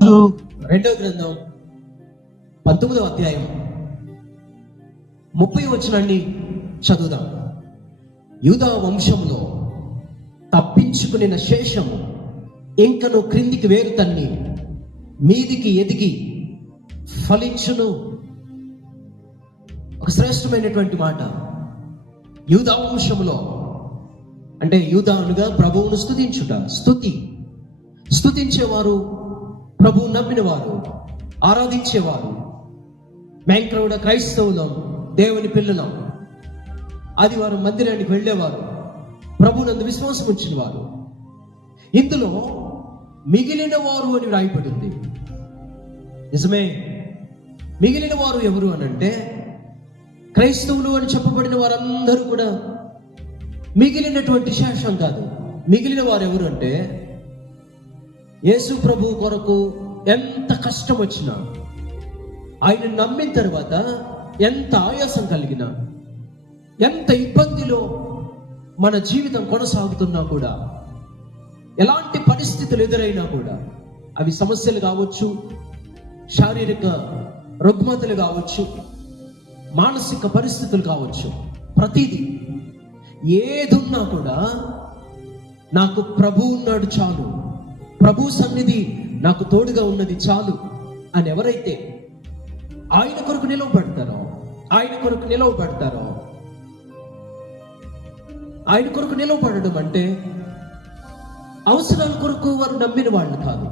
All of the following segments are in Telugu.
రెండవ గ్రంథం 19వ అధ్యాయం 30వ వచనాన్ని చదువుదాం. యూదా వంశంలో తప్పించుకునిన శేషము ఇంకను క్రిందికి వేరు తన్ని మీదికి ఎదిగి ఫలించును. ఒక శ్రేష్టమైనటువంటి మాట. యూదా వంశములో అంటే యూదా అనగా ప్రభువును స్తుతించుట. స్తుతించేవారు, ప్రభువు నమ్మినవారు, ఆరాధించేవారు. మేంక్రౌడ క్రైస్తవులం, దేవుని పిల్లలం, ఆదివారం మందిరానికి వెళ్ళేవారు, ప్రభువునందు విశ్వాసం ఉంచిన వారు. ఇందులో మిగిలిన వారు అని వ్రాయబడింది. నిజమే, మిగిలిన వారు ఎవరు అనంటే క్రైస్తవులు అని చెప్పబడిన వారందరూ కూడా మిగిలినటువంటి శేషం కాదు. మిగిలిన వారు ఎవరు అంటే యేసు ప్రభు కొరకు ఎంత కష్టం వచ్చినా, ఆయన నమ్మిన తర్వాత ఎంత ఆయాసం కలిగినా, ఎంత ఇబ్బందిలో మన జీవితం కొనసాగుతున్నా కూడా, ఎలాంటి పరిస్థితులు ఎదురైనా కూడా, అవి సమస్యలు కావచ్చు, శారీరక రుగ్మతలు కావచ్చు, మానసిక పరిస్థితులు కావచ్చు, ప్రతిదీ ఏదున్నా కూడా నాకు ప్రభు ఉన్నాడు చాలు, ప్రభు సన్నిధి నాకు తోడుగా ఉన్నది చాలు అని ఎవరైతే ఆయన కొరకు నిలవబడతారో, ఆయన కొరకు నిలవబడడం అంటే అవసరాల కొరకు వారు నమ్మిన వాళ్ళు కాదు,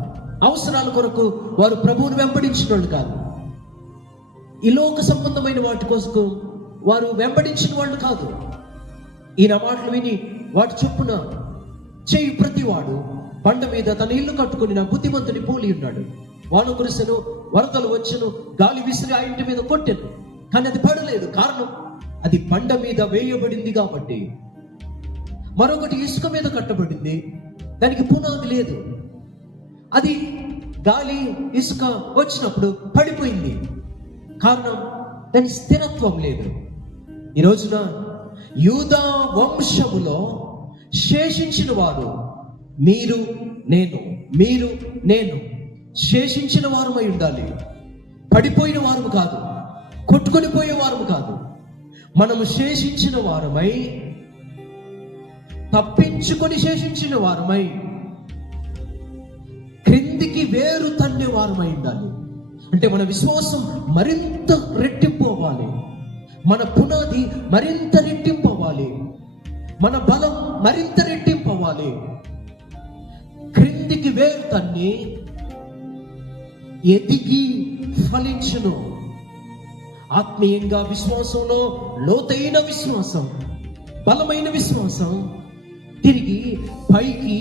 అవసరాల కొరకు వారు ప్రభువును వెంబడించిన వాళ్ళు కాదు, ఈ లోక సంబంధమైన వాటి కోసం వారు వెంబడించిన వాళ్ళు కాదు. ఈయన మాటలు విని వాటి చొప్పున చేయి ప్రతివాడు బండ మీద తన ఇల్లు కట్టుకుని నా బుద్ధిమంతుని పోలి ఉన్నాడు. వాన కురిసెను, వరదలు వచ్చెను, గాలి విసిరి ఆ ఇంటి మీద కొట్టెను, కానీ అది పడలేదు. కారణం, అది బండ మీద వేయబడింది కాబట్టి. మరొకటి ఇసుక మీద కట్టబడింది, దానికి పునాది లేదు. అది గాలి ఇసుక వచ్చినప్పుడు పడిపోయింది. కారణం, దాని స్థిరత్వం లేదు. ఈ రోజున యూదా వంశములో శేషించిన వారు మీరు నేను శేషించిన వారమై ఉండాలి. పడిపోయిన వారము కాదు, కొట్టుకొని పోయే వారము కాదు. మనము శేషించిన వారమై, తప్పించుకొని శేషించిన వారమై, క్రిందికి వేరు తన్నే వారమై ఉండాలి. అంటే మన విశ్వాసం మరింత రెట్టింపు అవ్వాలి, మన పునాది మరింత రెట్టింపు అవ్వాలి, మన బలం మరింత రెట్టింపు అవ్వాలి. క్రిందికి వేరు తన్ని ఎదిగి ఫలించును. ఆత్మీయంగా విశ్వాసంలో లోతైన విశ్వాసం, బలమైన విశ్వాసం తిరిగి పైకి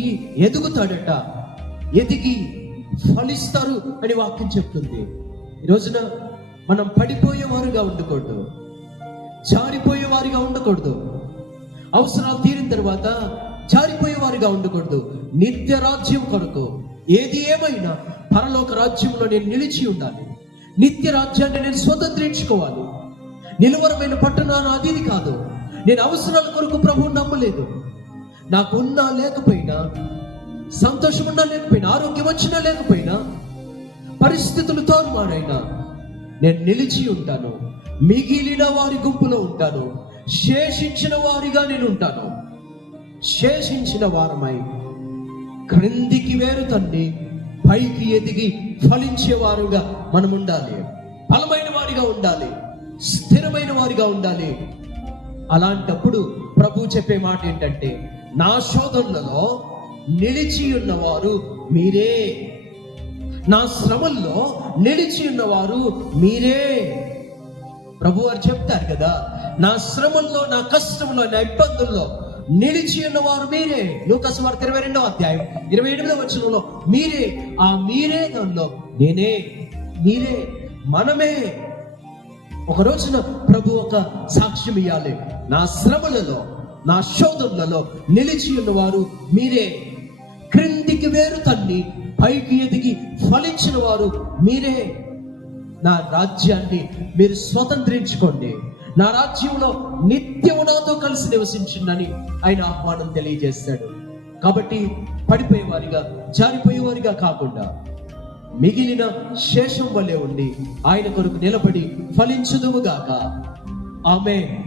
ఎదుగుతాడట. ఎదిగి ఫలిస్తారు అని వాక్యం చెప్తుంది. ఈ రోజున మనం పడిపోయేవారుగా ఉండకూడదు, జారిపోయేవారిగా ఉండకూడదు, అవసరాలు తీరిన తర్వాత జారిపోయేవారిగా ఉండకూడదు. నిత్య రాజ్యం కొరకు ఏది ఏమైనా పరలోక రాజ్యంలో నేను నిలిచి ఉండాలి. నిత్య రాజ్యాన్ని నేను స్వతంత్రించుకోవాలి. నిలువరమైన పట్టణాలు అది కాదు. నేను అవసరాల కొరకు ప్రభువు నమ్మలేదు. నాకు ఉన్నా లేకపోయినా, సంతోషం ఉన్నా లేకపోయినా, ఆరోగ్యం వచ్చినా లేకపోయినా, పరిస్థితులు తారుమారైనా నేను నిలిచి ఉంటాను. మిగిలిన వారి గుంపులో ఉంటాను. శేషించిన వారిగా నేను ఉంటాను. శేషించిన వారమై క్రిందికి వేరు తన్ని పైకి ఎదిగి ఫలించే వారుగా మనం ఉండాలి. బలమైన వారిగా ఉండాలి, స్థిరమైన వారిగా ఉండాలి. అలాంటప్పుడు ప్రభు చెప్పే మాట ఏంటంటే, నా శోధనలలో నిలిచి ఉన్నవారు మీరే, నా శ్రమల్లో నిలిచి ఉన్నవారు మీరే. ప్రభు వారు చెప్తారు కదా, నా శ్రమల్లో, నా కష్టంలో, నా ఇబ్బందుల్లో నిలిచి ఉన్నవారు మీరే. లూకా సువార్త 22వ అధ్యాయం 28వ వచనంలో మీరే, ఆ మీరే దానిలో నేనే, మీరే, మనమే. ఒక రోజున ప్రభు ఒక సాక్ష్యం ఇవ్వాలి. నా శ్రమలలో, నా శోధనలలో నిలిచి ఉన్నవారు మీరే. క్రిందికి వేరు తన్ని పైకి ఎదిగి ఫలించిన వారు మీరే. నా రాజ్యాన్ని మీరు స్వతంత్రించుకోండి, నా రాజ్యంలో నిత్యము నాతో కలిసి నివసించిందని ఆయన ఆహ్వానం తెలియజేస్తాడు. కాబట్టి పడిపోయేవారిగా, జారిపోయేవారిగా కాకుండా మిగిలిన శేషం వలె ఉండి ఆయన కొరకు నిలబడి ఫలించుదుముగాక. ఆమేన్.